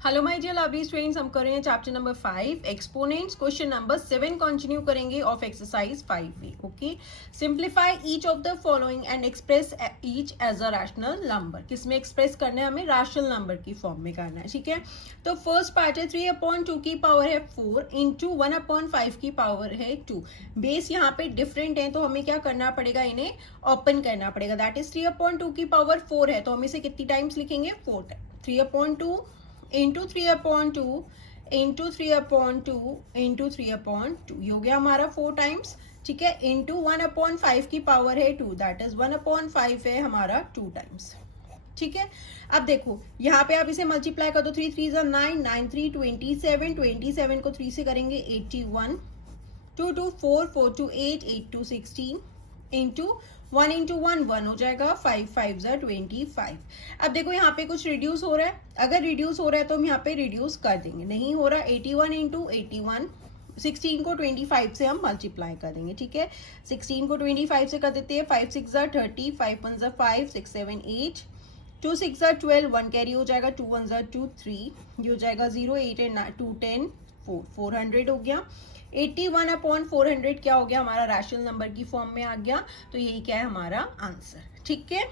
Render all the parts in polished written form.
Hello my dear lovely students, हम कर रहे हैं chapter number 5 exponents, question number 7 continue करेंगे of exercise 5b। Okay, simplify each of the following and express each as a rational number. किसमें express करना है? हमें rational number की फॉर्म में करना है। ठीक है, तो फर्स्ट पार्ट है 3/2 की पावर है 4 इंटू 1/5 की पावर है 2। बेस यहाँ पे डिफरेंट है तो हमें क्या करना पड़ेगा, इन्हें ओपन करना पड़ेगा। दैट इज 3/2 की पावर 4 है तो हम इसे कितनी टाइम्स लिखेंगे? 4 टाइम। 3/2 इंटू 3/2 इंटू 3/2 इंटू 3/2, ये हो गया हमारा 4 टाइम्स। ठीक है, इंटू 1/5 की पावर है 2, दैट इज 1/5 है हमारा 2 टाइम्स। ठीक है, अब देखो यहाँ पे आप इसे मल्टीप्लाई कर दो। 3 3 9, 9 3 27, 27 को 3 से करेंगे 81, 2 2 4, 4 2 8, 8 2 16 इंटू 1 इंटू 1 1 हो जाएगा, 5 5 25। अब देखो यहाँ पे कुछ रिड्यूस हो रहा है, अगर रिड्यूस हो रहा है तो हम यहाँ पे रिड्यूस कर देंगे। नहीं हो रहा, 81 इंटू 81, 16 को 25 से हम मल्टीप्लाई कर देंगे। ठीक है, 16 को 25 से कर देते हैं। 5 6 30, 5 1 5, 6 7 8, 2 6 12, 1 कैरी हो जाएगा, 2 1 2 3, ये हो जाएगा 0 8 एंड 2 10 4, 400 हो गया। 81/400 क्या हो गया हमारा? रैशनल नंबर की फॉर्म में आ गया। तो यही क्या है हमारा आंसर। ठीक है,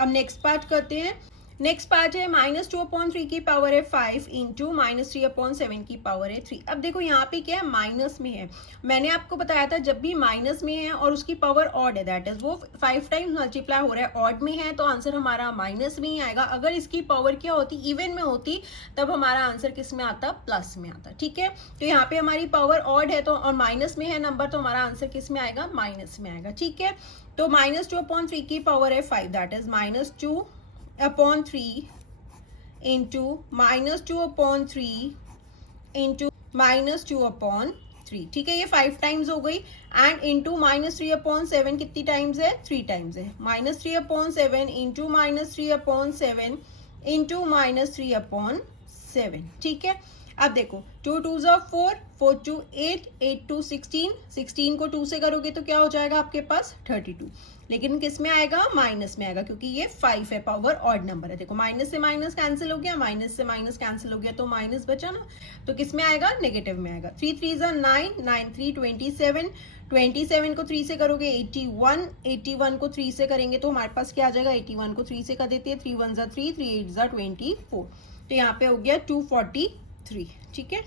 अब नेक्स्ट पार्ट करते हैं। नेक्स्ट पार्ट है -2/3 की पावर है 5 इंटू -3/7 की पावर है 3। अब देखो यहाँ पे क्या है, माइनस में है। मैंने आपको बताया था जब भी माइनस में है और उसकी पावर ऑड है, दैट इज वो 5 टाइम्स मल्टीप्लाई हो रहा है, ऑड में है तो आंसर हमारा माइनस में ही आएगा। अगर इसकी पावर क्या होती, इवन में होती, तब हमारा आंसर किस में आता? प्लस में आता। ठीक है, तो यहाँ पे हमारी पावर ऑड है तो और माइनस में है नंबर, तो हमारा आंसर किस में आएगा? माइनस में आएगा। ठीक है, तो -2/3 की पावर है 5, दैट इज -2/3 इंटू -2/3 इंटू -2/3। ठीक है, ये 5 टाइम्स हो गई। एंड इंटू -3/7 कितनी टाइम्स है? 3 टाइम्स है। -3/7 इंटू -3/7 इंटू -3/7। ठीक है, अब देखो 2 2 4, 4 2 8, 8 2 16, 16 को 2 से करोगे तो क्या हो जाएगा आपके पास? 32। लेकिन किस में आएगा? माइनस में आएगा, क्योंकि ये 5 है, पावर ऑड नंबर है। देखो माइनस से माइनस कैंसिल हो गया, माइनस से माइनस कैंसिल हो गया तो माइनस बचा ना, तो किस में आएगा? नेगेटिव में आएगा। 3 3 9, 9 3 27, 27 को 3 से करोगे 81, 81 को 3 से करेंगे तो हमारे पास क्या आ जाएगा? 81 को 3 से कर देते हैं, 3 1 3, 3 8 24, तो यहाँ पे हो गया 243। ठीक है,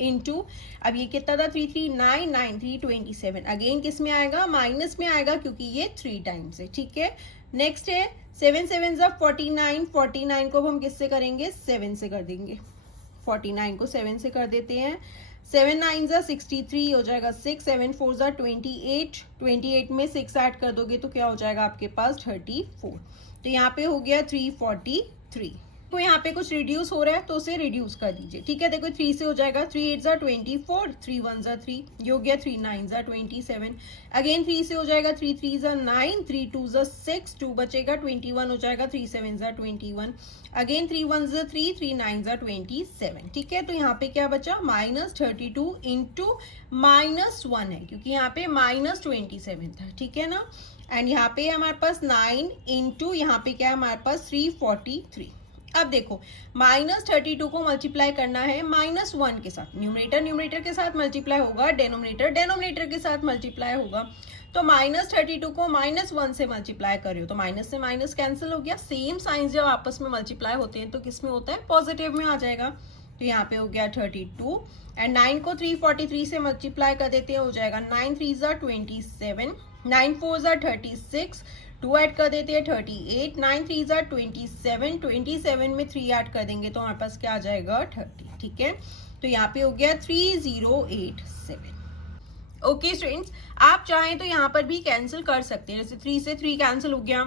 इंटू अब ये कितना था? 3 3 9, 9 3 27, अगेन किस में आएगा? माइनस में आएगा, क्योंकि ये 3 टाइम्स है। ठीक है, नेक्स्ट है 7 7 49, 49 को हम किससे करेंगे? 7 से कर देंगे। 49 को 7 से कर देते हैं। 7 9 63 हो जाएगा 6, 7 4 28, 28 में 6 ऐड कर दोगे तो क्या हो जाएगा आपके पास? 34। तो यहाँ पे हो गया 343। तो यहाँ पे कुछ रिड्यूस हो रहा है तो उसे रिड्यूस कर दीजिए। ठीक है, देखो 3 से हो जाएगा, 3 8 24, 3 1 3, ये हो गया 3 9 27। अगेन 3 से हो जाएगा, 3 3 9, 3 2 6, 2 बचेगा, 21 हो जाएगा, 3 7 21। अगेन 3 1 3, 3 9 27। ठीक है, तो यहाँ पे क्या बचा? -32 इंटू -1 है, क्योंकि यहाँ पे -27 था। ठीक है ना, एंड यहाँ पे हमारे पास 9 इंटू यहाँ पे क्या है हमारे पास? 343। अब देखो -32 को मल्टीप्लाई करना है -1 के साथ, न्यूमरेटर न्यूमरेटर के साथ मल्टीप्लाई होगा, डेनोमिनेटर डेनोमिनेटर के साथ मल्टीप्लाई होगा। तो -32 को -1 से मल्टीप्लाई कर रहे हो तो माइनस से माइनस कैंसिल हो गया। सेम साइंस जब आपस में मल्टीप्लाई होते हैं तो किस में होता है? पॉजिटिव में आ जाएगा। तो यहाँ पे हो गया 32 एंड 9 को 343 से मल्टीप्लाई कर देते हैं, हो जाएगा 9 3 27, 9 4 36, 2 ऐड कर देते हैं 38, 9 3 27, 27 में 3 ऐड कर देंगे तो हमारे पास क्या आ जाएगा? 30। ठीक है, तो यहाँ पे हो गया 3087। ओके स्टूडेंट्स, आप चाहें तो यहाँ पर भी कैंसिल कर सकते हैं, जैसे 3 से 3 कैंसिल हो गया,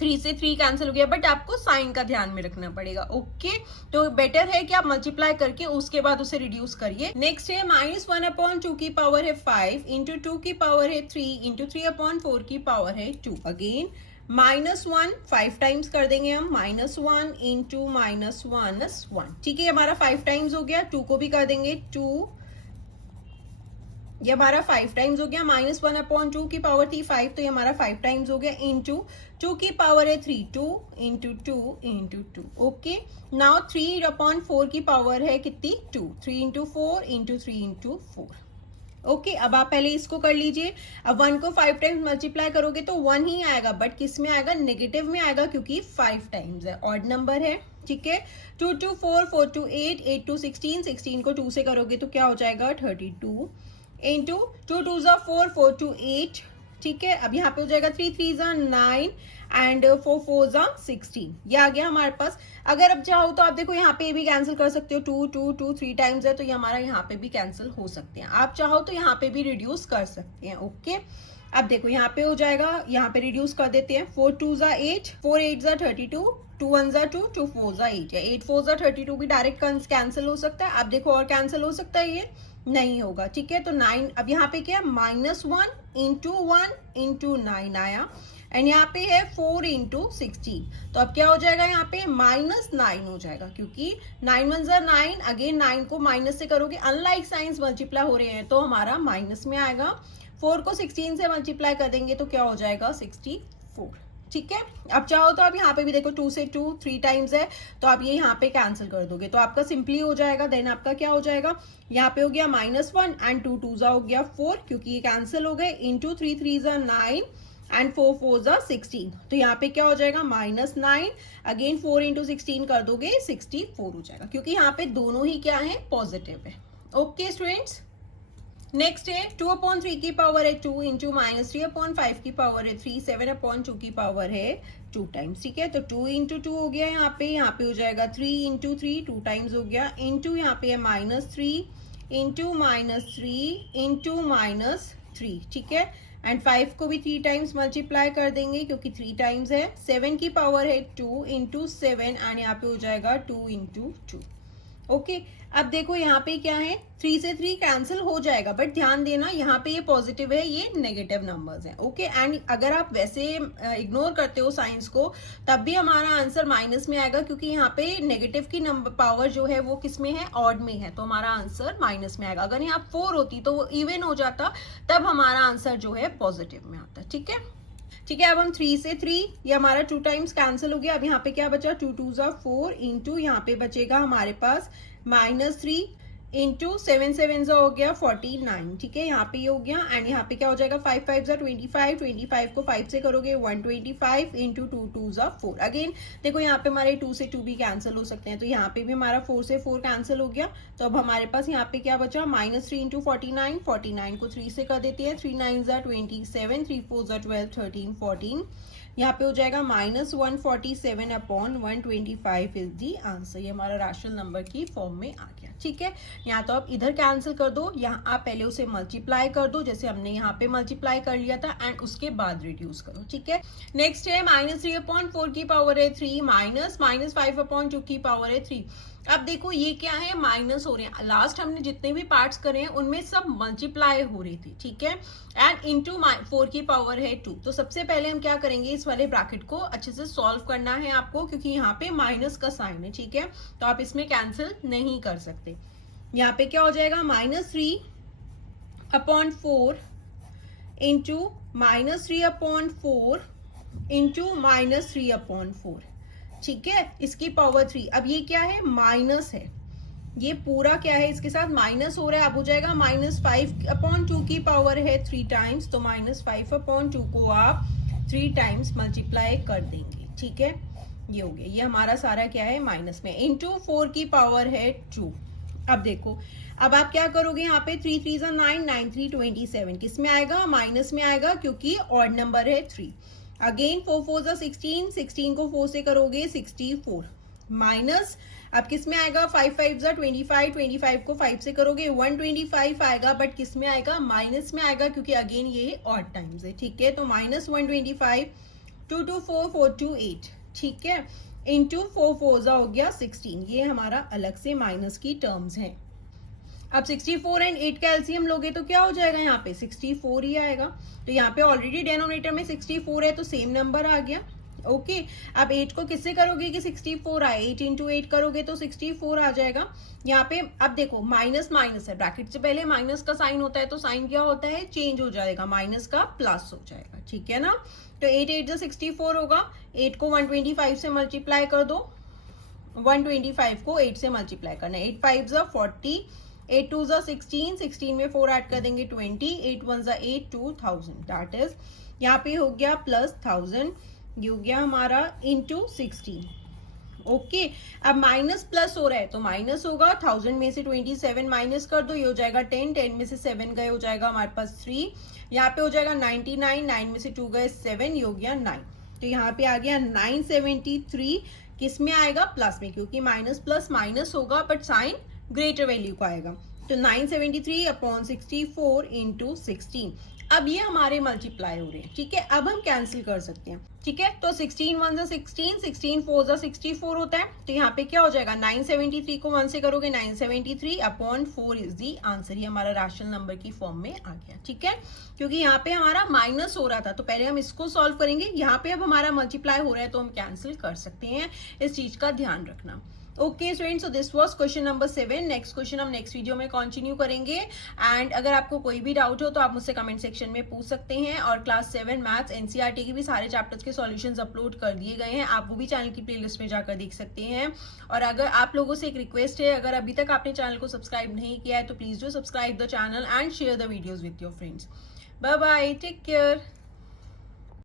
3 से 3 कैंसिल हो गया, बट आपको साइन का ध्यान में रखना पड़ेगा। ओके, तो बेटर है कि आप मल्टीप्लाई करके उसके बाद उसे रिड्यूस करिए। नेक्स्ट है -1/2 की पावर है 5 इंटू 2 की पावर है 3 इंटू 3/4 की पावर है 2। अगेन -1 5 टाइम्स कर देंगे हम, -1 इंटू -1। ठीक है, हमारा 5 टाइम्स हो गया। 2 को भी कर देंगे 2, ये हमारा 5 टाइम्स हो गया। -1/2 की पावर थी 5, तो ये हमारा 5 टाइम्स हो गया, इंटू 2 की पावर है 3, 2 इंटू 2 इंटू 2. ओके, नाउ 3/4 की पावर है कितनी 2, 3 इंटू 4 इंटू 3 इंटू 4. ओके, अब आप पहले इसको कर लीजिए. अब 1 को 5 टाइम्स मल्टीप्लाई करोगे तो 1 ही आएगा, बट किस में आएगा, नेगेटिव में आएगा, क्योंकि 5 टाइम्स है, ऑड नंबर है. ठीक है, 2 टू 4, 4 टू 8, 8 टू 16, 16 को 2 से करोगे तो क्या हो जाएगा 32 इंटू 2 2 ज़ा 4, 4 टू 8. ठीक है, अब यहाँ पे हो जाएगा 3 3 ज़ा 9 एंड 4 4 ज़ा 16. ये आ गया हमारे पास. अगर अब चाहो तो आप देखो यहाँ पे भी कैंसिल कर सकते हो, 2 2 2 3 टाइम्स है तो ये हमारा यहाँ पे भी कैंसिल हो सकते हैं. आप चाहो तो यहाँ पे भी रिड्यूस कर सकते हैं. ओके, अब देखो यहाँ पे हो जाएगा, यहाँ पे रिड्यूस कर देते हैं. 4 2 ज़ा 8, 4 8 ज़ा 32, 2 1 ज़ा 2, 2 4 ज़ा 8, या 8 4 ज़ा 32 भी डायरेक्ट कैंसिल हो सकता है. अब देखो और कैंसिल हो सकता है, ये नहीं होगा. ठीक है, तो 9, अब यहाँ पे क्या, -1 इंटू 1 इंटू 9 आया, एंड यहाँ पे है 4 इंटू 16. तो अब क्या हो जाएगा, यहाँ पे -9 हो जाएगा, क्योंकि 9 1 ज़ा 9, अगेन 9 को माइनस से करोगे, अनलाइक साइंस मल्टीप्लाई हो रहे हैं तो हमारा माइनस में आएगा. 4 को 16 से मल्टीप्लाई कर देंगे तो क्या हो जाएगा 64. ठीक है, अब चाहो तो आप यहाँ पे भी देखो 2 से 2 3 टाइम्स है तो आप ये यहाँ पे कैंसिल कर दोगे तो आपका सिंपली हो जाएगा. देन आपका क्या हो जाएगा, यहाँ पे हो गया -1 एंड 2 2 ज़ा हो गया 4, क्योंकि ये कैंसिल हो गए, इंटू 3 3 ज़ा 9 एंड 4 4 ज़ा 16. तो यहाँ पे क्या हो जाएगा -9, अगेन 4 इंटू 16 कर दोगे 64 हो जाएगा, क्योंकि यहाँ पे दोनों ही क्या है, पॉजिटिव है. ओके स्टूडेंट्स, नेक्स्ट है 2/3 की पावर है 2 इंटू -3/5 की पावर है 3, 7/2 की पावर है 2 टाइम्स. ठीक है, तो 2 इंटू 2 हो गया, यहाँ पे हो जाएगा 3 इंटू 3, 2 टाइम्स हो गया, इंटू यहाँ पे है -3 इंटू -3 इंटू -3. ठीक है, एंड 5 को भी 3 टाइम्स मल्टीप्लाई कर देंगे, क्योंकि 3 टाइम्स है. 7 की पावर है 2 इंटू 7, एंड यहाँ पे हो जाएगा 2 इंटू 2. ओके, अब देखो यहाँ पे क्या है, 3 से 3 कैंसिल हो जाएगा, बट ध्यान देना यहाँ पे ये पॉजिटिव है, ये नेगेटिव नंबर्स हैं. ओके, एंड अगर आप वैसे इग्नोर करते हो साइंस को तब भी हमारा आंसर माइनस में आएगा, क्योंकि यहाँ पे नेगेटिव की नंबर पावर जो है वो किस में है, ऑड में है, तो हमारा आंसर माइनस में आएगा. अगर यहाँ 4 होती तो वो इवन हो जाता, तब हमारा आंसर जो है पॉजिटिव में आता. ठीक है, ठीक है, अब हम 3 से 3, ये हमारा 2 टाइम्स कैंसिल हो गया. अब यहाँ पे क्या बचा, 2 2 ज़ा 4 इंटू यहाँ पे बचेगा हमारे पास -3 इंटू 7 7 ज़ा हो गया 49. ठीक है, यहाँ पे ये हो गया, एंड यहाँ पे क्या हो जाएगा 5 5 ज़ा 25, 25 को 5 से करोगे 125 इंटू 2 2 ज़ा 4. अगेन देखो यहाँ पे हमारे 2 से 2 भी कैंसिल हो सकते हैं, तो यहाँ पे भी हमारा 4 से 4 कैंसिल हो गया. तो अब हमारे पास यहाँ पे क्या बचा, -3 इंटू 49, 49 को 3 से कर देते हैं, 3 9 ज़ा 27, 3 4 ज़ा 12, 13 14. यहाँ पे हो जाएगा -147/125 इज दी आंसर. ये हमारा रैशनल नंबर की फॉर्म में आ गया. ठीक है, यहाँ तो आप इधर कैंसिल कर दो, यहाँ आप पहले उसे मल्टीप्लाई कर दो जैसे हमने यहाँ पे मल्टीप्लाई कर लिया था, एंड उसके बाद रिड्यूस करो. ठीक है, नेक्स्ट है -3/4 की पावर है 3 -5/2 की पावर है 3. अब देखो ये क्या है, माइनस हो रहे हैं. लास्ट हमने जितने भी पार्ट्स करे हैं उनमें सब मल्टीप्लाई हो रही थी. ठीक है, एंड इंटू 4 की पावर है 2. तो सबसे पहले हम क्या करेंगे, इस वाले ब्रैकेट को अच्छे से सॉल्व करना है आपको, क्योंकि यहाँ पे माइनस का साइन है. ठीक है, तो आप इसमें कैंसिल नहीं कर सकते. यहाँ पे क्या हो जाएगा, -3/4 इंटू -3/4 इंटू -3/4. ठीक है, इसकी पावर 3. अब ये क्या है, माइनस है, ये पूरा क्या है, इसके साथ माइनस हो रहा है. अब हो जाएगा -5/2 की पावर है 3 टाइम्स, तो -5/2 को आप 3 टाइम्स मल्टीप्लाई कर देंगे. ठीक है, ये हो गया, ये हमारा सारा क्या है, माइनस में, इंटू 4 की पावर है 2. अब देखो, अब आप क्या करोगे, यहाँ पे 3 3 ज़ा 9, 9 3 27, किस में आएगा, माइनस में आएगा, क्योंकि ऑड नंबर है 3. अगेन 4 4 ज़ा 16, 16 को 4 से करोगे 64, माइनस अब किस में आएगा, 5 5 ज़ा 25, 25 को 5 से करोगे 125 आएगा, बट किस में आएगा, माइनस में आएगा, क्योंकि अगेन ये ऑड टाइम्स है. ठीक है, तो -125, 2 2 4 4 2 8. ठीक है, इंटू 4 4 ज़ा हो गया 16. ये हमारा अलग से माइनस की टर्म्स हैं. अब 64 एंड 8 का एलसीएम लोगे तो क्या हो जाएगा, यहाँ पे 64 ही आएगा. तो यहाँ पे ऑलरेडी डिनोमिनेटर में 64 है तो सेम नंबर आ गया. ओके अब 8 को किससे करोगे कि 64 आए, 8 इंटू 8 करोगे तो 64 आ जाएगा। यहाँ पे अब देखो माइनस माइनस है, ब्रैकेट से पहले माइनस का साइन होता है तो साइन क्या होता है, चेंज हो जाएगा, माइनस का प्लस हो जाएगा, ठीक है ना। तो 8 8 64 होगा, 8 को 125 से मल्टीप्लाई कर दो, 125 को 8 से मल्टीप्लाई करना है, 8 5 40, 8 2 16, 16 में 4 ऐड कर देंगे 20, 8 1 8, 2000 दैट इज यहाँ पे हो गया प्लस 1000, ये हो गया हमारा इंटू 16। ओके अब माइनस प्लस हो रहा है तो माइनस होगा, 1000 में से 27 माइनस कर दो, ये हो जाएगा 10, 10 में से 7 गए हो जाएगा हमारे पास 3, यहाँ पे हो जाएगा 99, 9 में से 2 गए 7, ये हो गया 9, तो यहाँ पे आ गया 973, किस में आएगा, प्लस में, क्योंकि माइनस प्लस माइनस होगा बट साइन ग्रेटर वैल्यू का आएगा, तो 973 अपॉन 64 इंटू 16। अब ये हमारे मल्टीप्लाई हो रहे हैं, ठीक है। अब हम कैंसिल कर सकते हैं, ठीक है। तो 16 1 16, 16 4 64 होता है, तो यहाँ पे क्या हो जाएगा, 973 को 1 से करोगे 973 अपॉन 4 इज दी आंसर, ये हमारा रैशनल नंबर की फॉर्म में आ गया, ठीक है। क्योंकि यहाँ पे हमारा माइनस हो रहा था तो पहले हम इसको सॉल्व करेंगे, यहाँ पे अब हमारा मल्टीप्लाई हो रहा है तो हम कैंसिल कर सकते हैं, इस चीज का ध्यान रखना। Okay students, so this was question number 7। Next question हम नेक्स्ट वीडियो में कंटिन्यू करेंगे, एंड अगर आपको कोई भी डाउट हो तो आप मुझसे कमेंट सेक्शन में पूछ सकते हैं। और क्लास 7 मैथ्स एनसीईआरटी के भी सारे चैप्टर्स के सॉल्यूशंस अपलोड कर दिए गए हैं, आप वो भी चैनल की प्लेलिस्ट में जाकर देख सकते हैं। और अगर आप लोगों से एक रिक्वेस्ट है, अगर अभी तक आपने चैनल को सब्सक्राइब नहीं किया है तो please do subscribe the channel and share the videos with your friends. Bye bye, take care.